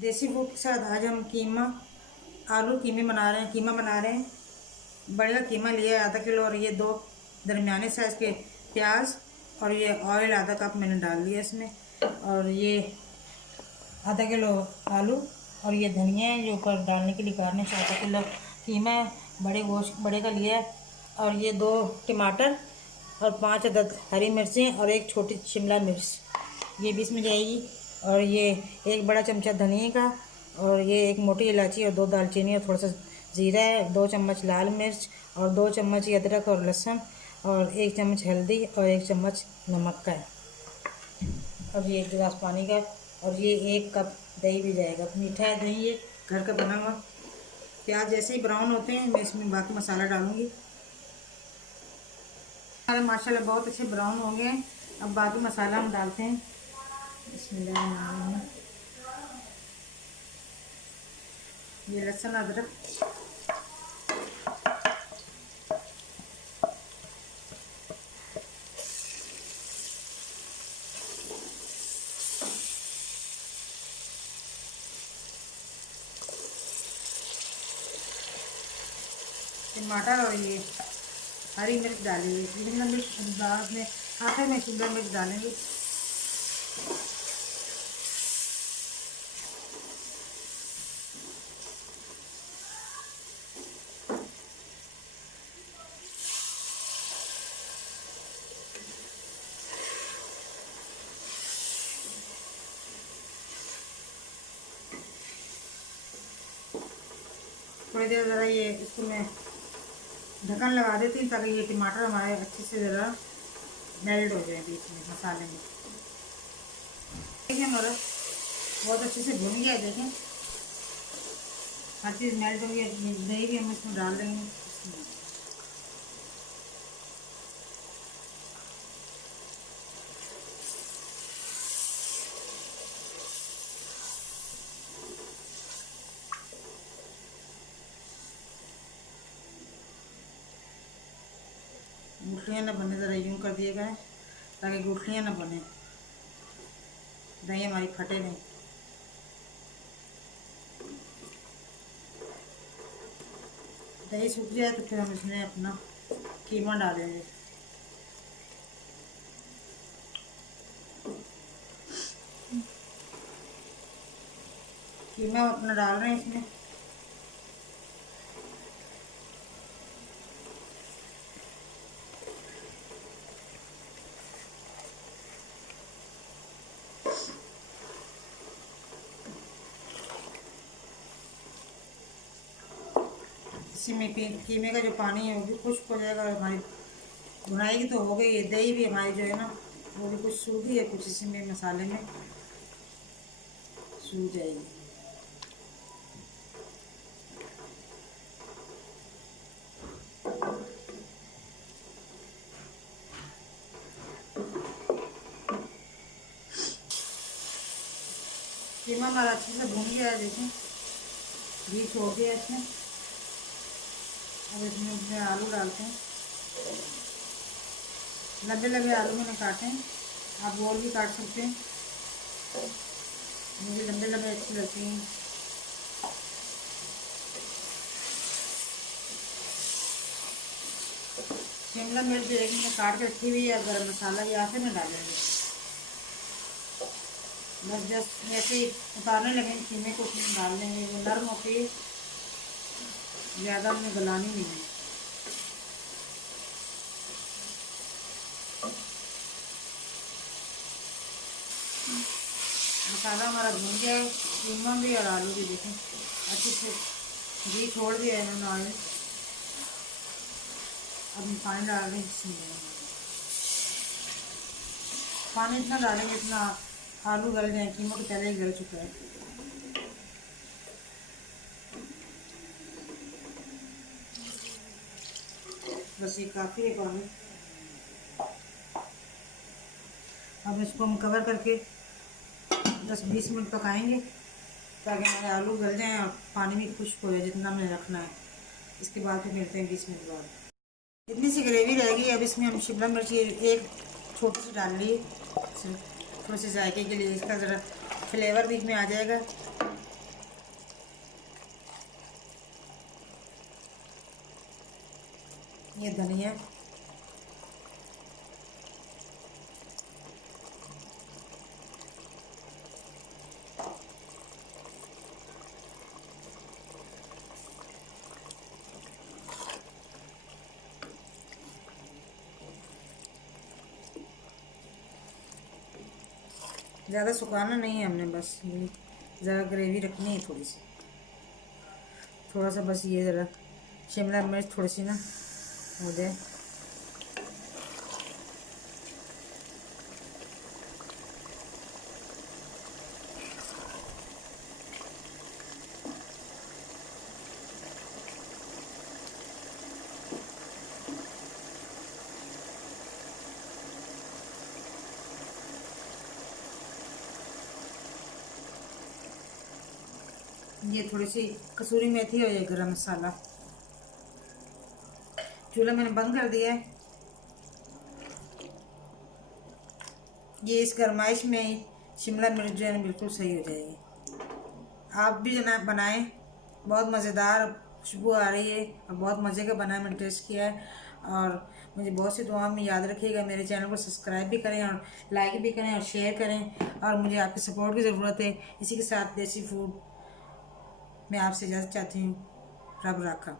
देसी फूड के साथ आज हम आलू कीमे बना रहे हैं। बड़े कीमा लिया है आधा किलो, और ये 2 दरमियाने साइज़ के प्याज, और ये ऑयल आधा कप मैंने डाल दिया इसमें, और ये आधा किलो आलू, और ये धनिया है जो ऊपर डालने के लिए काटने से। आधा किलो कीमा है, बड़े का लिया है, और ये 2 टमाटर और 5 अदद हरी मिर्चें और 1 छोटी शिमला मिर्च ये भी इसमें जाएगी, और ये 1 बड़ा चमचा धनिया का, और ये 1 मोटी इलायची और 2 दालचीनी और थोड़ा सा ज़ीरा है, 2 चम्मच लाल मिर्च और 2 चम्मच अदरक और लहसुन, और 1 चम्मच हल्दी और 1 चम्मच नमक का है, और ये 1 गिलास पानी का, और ये 1 कप दही भी जाएगा। मीठा है दही, ये घर का बना हुआ। प्याज जैसे ही ब्राउन होते हैं मैं इसमें बाकी मसाला डालूँगी। हमारे माशाल्लाह बहुत अच्छे ब्राउन हो गए हैं। अब बाकी मसाला हम डालते हैं। बिस्मिल्लाह। ये लहसुन अदरक, टमाटर, और ये हरी मिर्च डालेंगे। शिमला मिर्च बाद में आखिर में शिमला मिर्च डालेंगे। थोड़ी देर ज़रा ये इसको मैं ढक्कन लगा देती हूँ ताकि ये टमाटर हमारे अच्छे से ज़रा मेल्ट हो जाए बीच में मसाले में। देखिए हमारा बहुत अच्छे से भुन गया। देखें हर चीज़ मेल्ट हो गई। दही भी हम इसमें डाल देंगे। गुठलियाँ ना बने, ज़रा यूँ कर दिएगा है ताकि गुठलियाँ ना बने, दही हमारी फटे नहीं। दही सूख जाए तो फिर हम इसमें अपना कीमा डालेंगे। कीमा अपना डाल रहे हैं इसमें। इसी में कीमे का जो पानी है वो भी खुश्क हो जाएगा, और हमारी भुनाई की तो हो गई है। दही भी हमारी जो है ना वो भी कुछ सूखी है, कुछ इसी में मसाले में सूख जाएगी। कीमा हमारा अच्छे से भून गया है। देखें घी छोड़ दिया इसमें। अब इसमें आलू डालते हैं। लंबे लंबे आलू मैंने काटे हैं, आप गोल भी काट सकते हैं, मुझे लंबे लंबे अच्छे लगते हैं। शिमला मिर्च जो एक मैंने काट के रखी हुई है, गरम मसाला भी आखिर में डालेंगे। बस जस्ट ऐसे ही उतारने लगे कीमे को उसमें डाल देंगे। वो नरम होती है, ज़्यादा हमने गलानी नहीं है। मसाला हमारा भून गया है, कीमा भी और आलू भी। देखें अच्छे से घी छोड़ दिया है इन्होंने ऑयल। अब हम पानी डाल रहे हैं इसमें। पानी इतना डालेंगे इतना आलू गल जाए। कीमा तो पहले ही गल चुका है। बस ये काफ़ी है पानी। अब इसको हम कवर करके 10-20 मिनट पकाएंगे ताकि हमारे आलू गल जाएं और पानी भी खुश्क हो जाए जितना हमें रखना है। इसके बाद फिर मिलते हैं 20 मिनट बाद। इतनी सी ग्रेवी रहेगी। अब इसमें हम शिमला मिर्च एक छोटी सी डाल ली, थोड़े से जायके के लिए। इसका ज़रा फ्लेवर भी इसमें आ जाएगा। ये धनिया, ज़्यादा सुखाना नहीं है हमने, बस ये ज़रा ग्रेवी रखनी है थोड़ी सी, थोड़ा सा बस ये ज़रा शिमला मिर्च थोड़ी सी ना हो जाए। ये थोड़ी सी कसूरी मेथी और ये गरम मसाला। चूल्हा मैंने बंद कर दिया है। ये इस गरमाइश में ही शिमला मिर्च जो है ना बिल्कुल सही हो जाएगी। आप भी जना बनाएं, बहुत मज़ेदार खुशबू आ रही है और बहुत मज़े का बना है, मैंने टेस्ट किया है। और मुझे बहुत सी दुआ में याद रखिएगा। मेरे चैनल को सब्सक्राइब भी करें और लाइक भी करें और शेयर करें, और मुझे आपकी सपोर्ट की ज़रूरत है। इसी के साथ देसी फूड मैं आपसे इजाज़त चाहती हूँ। रब राखा।